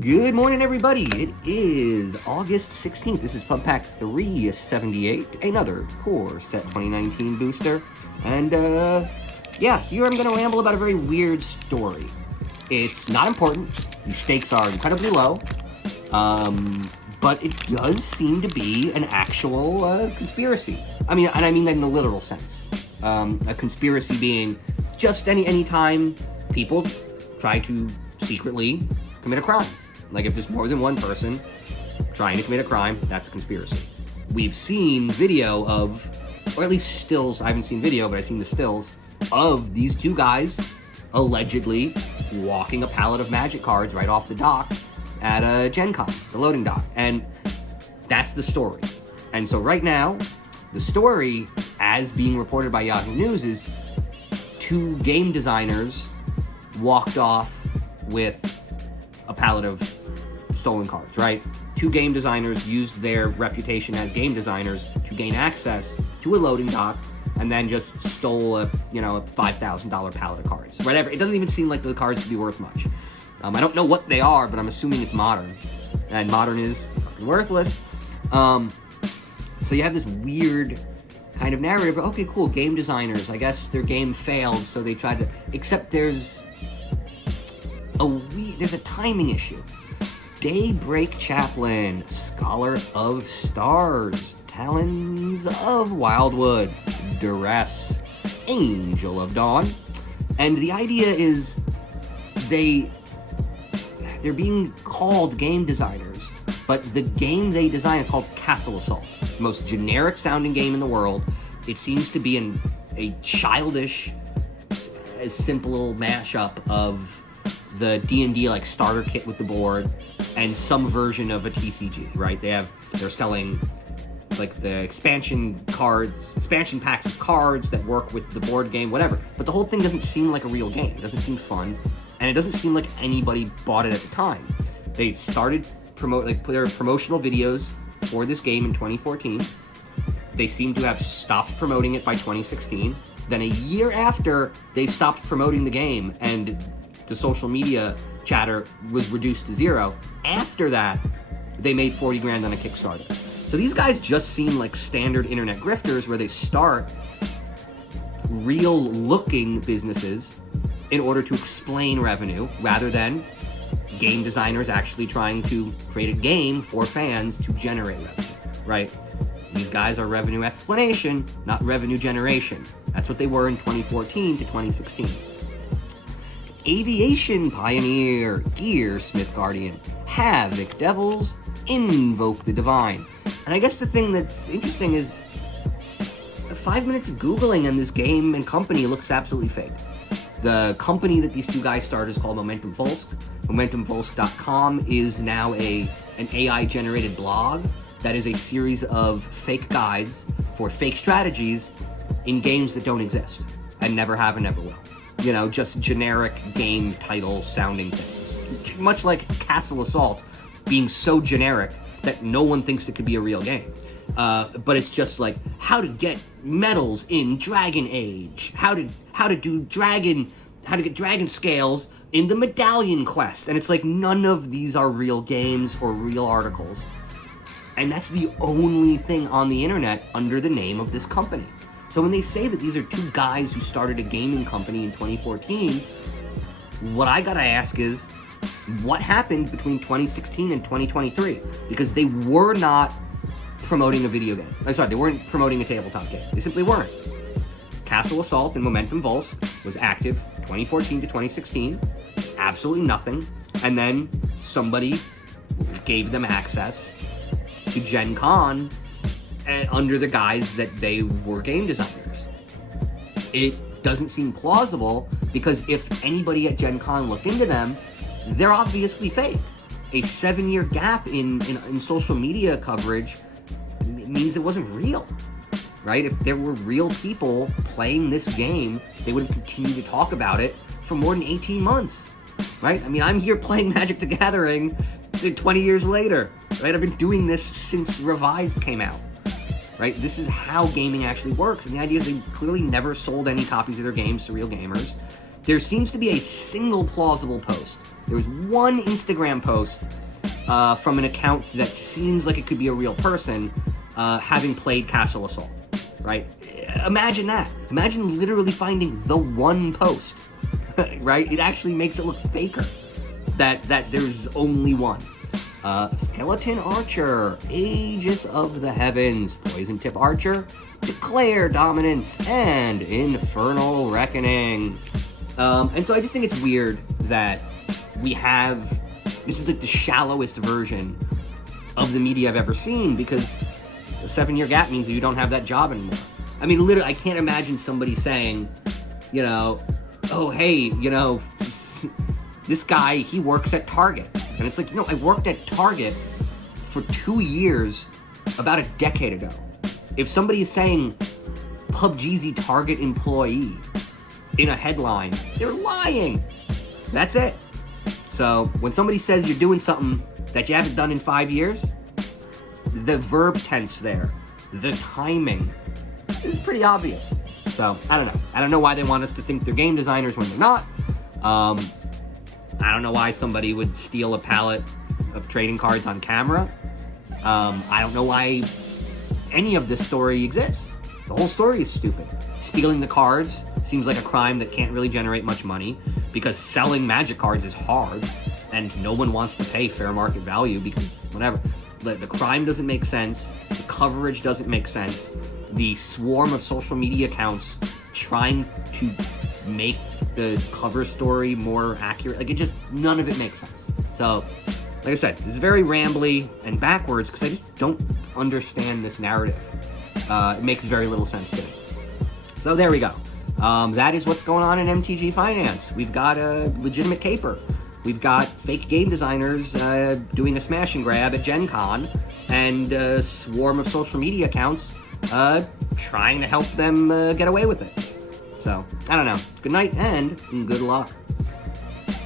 Good morning, everybody. It is August 16th. This is PubPack 378, another Core Set 2019 booster. And, yeah, here I'm going to ramble about a very weird story. It's not important. The stakes are incredibly low. But it does seem to be an actual conspiracy. I mean that in the literal sense. A conspiracy being just any time people try to secretly commit a crime. Like, if there's more than one person trying to commit a crime, that's a conspiracy. We've seen video of, or at least stills, I haven't seen video, but I've seen the stills of these two guys allegedly walking a pallet of magic cards right off the dock at Gen Con, the loading dock. And that's the story. And so right now, the story, as being reported by Yahoo News, is two game designers walked off with a pallet of stolen cards, right? Two game designers used their reputation as game designers to gain access to a loading dock and then just stole a $5,000 pallet of cards. Whatever. It doesn't even seem like the cards would be worth much. I don't know what they are, but I'm assuming it's modern. And modern is fucking worthless. So you have this weird kind of narrative. Okay, cool, game designers. I guess their game failed, so they tried to... Except there's a timing issue. Daybreak Chaplain, Scholar of Stars, Talons of Wildwood, Duress, Angel of Dawn. And the idea is they're being called game designers, but the game they design is called Castle Assault. The most generic sounding game in the world. It seems to be a childish, simple mashup of the D&D like starter kit with the board and some version of a TCG, right? They're selling like the expansion packs of cards that work with the board game, whatever. But the whole thing doesn't seem like a real game. It doesn't seem fun, and it doesn't seem like anybody bought it at the time. They started put their promotional videos for this game in 2014. They seem to have stopped promoting it by 2016. Then a year after they stopped promoting the game and the social media chatter was reduced to zero, after that, they made 40 grand on a Kickstarter. So these guys just seem like standard internet grifters where they start real-looking businesses in order to explain revenue, rather than game designers actually trying to create a game for fans to generate revenue, right? These guys are revenue explanation, not revenue generation. That's what they were in 2014 to 2016. Aviation Pioneer, Gearsmith Guardian, Havoc Devils, Invoke the Divine. And I guess the thing that's interesting is 5 minutes of Googling and this game and company looks absolutely fake. The company that these two guys started is called Momentum Volsk. MomentumVolsk.com is now an AI-generated blog that is a series of fake guides for fake strategies in games that don't exist and never have and never will. Just generic game title sounding things. Much like Castle Assault being so generic that no one thinks it could be a real game. But it's just like how to get medals in Dragon Age, how to get dragon scales in the Medallion Quest. And it's like none of these are real games or real articles. And that's the only thing on the internet under the name of this company. So when they say that these are two guys who started a gaming company in 2014, what I gotta ask is, what happened between 2016 and 2023? Because they were not promoting a video game. They weren't promoting a tabletop game. They simply weren't. Castle Assault and Momentum Volsk was active 2014 to 2016. Absolutely nothing. And then somebody gave them access to Gen Con under the guise that they were game designers. It doesn't seem plausible, because if anybody at Gen Con looked into them, they're obviously fake. A 7-year gap in social media coverage means it wasn't real, right? If there were real people playing this game, they would have continued to talk about it for more than 18 months, right? I mean, I'm here playing Magic the Gathering 20 years later, right? I've been doing this since Revised came out, right? This is how gaming actually works. And the idea is they clearly never sold any copies of their games to real gamers. there seems to be a single plausible post. There was one Instagram post from an account that seems like it could be a real person having played Castle Assault, right? Imagine that. Imagine literally finding the one post, right? It actually makes it look faker that there's only one. Skeleton Archer, Aegis of the Heavens, Poison Tip Archer, Declare Dominance, and Infernal Reckoning. And so I just think it's weird that we have, this is like the shallowest version of the media I've ever seen, because a 7-year gap means that you don't have that job anymore. I mean, literally, I can't imagine somebody saying, you know, oh, hey, you know, this guy, he works at Target. And it's like, you know, I worked at Target for 2 years about a decade ago. If somebody is saying PubJeezy Target employee in a headline, they're lying. That's it. So when somebody says you're doing something that you haven't done in 5 years, the verb tense there, the timing, is pretty obvious. So I don't know. I don't know why they want us to think they're game designers when they're not. I don't know why somebody would steal a pallet of trading cards on camera. I don't know why any of this story exists. The whole story is stupid. Stealing the cards seems like a crime that can't really generate much money, because selling Magic cards is hard, and no one wants to pay fair market value because whatever. The crime doesn't make sense. The coverage doesn't make sense. The swarm of social media accounts trying to make the cover story more accurate, like, it just, none of it makes sense. So, like I said, this is very rambly and backwards because I just don't understand this narrative. It makes very little sense to me. So there we go. That is what's going on in MTG Finance. We've got a legitimate caper. We've got fake game designers doing a smash and grab at Gen Con, and a swarm of social media accounts trying to help them get away with it. So, I don't know. Good night and good luck.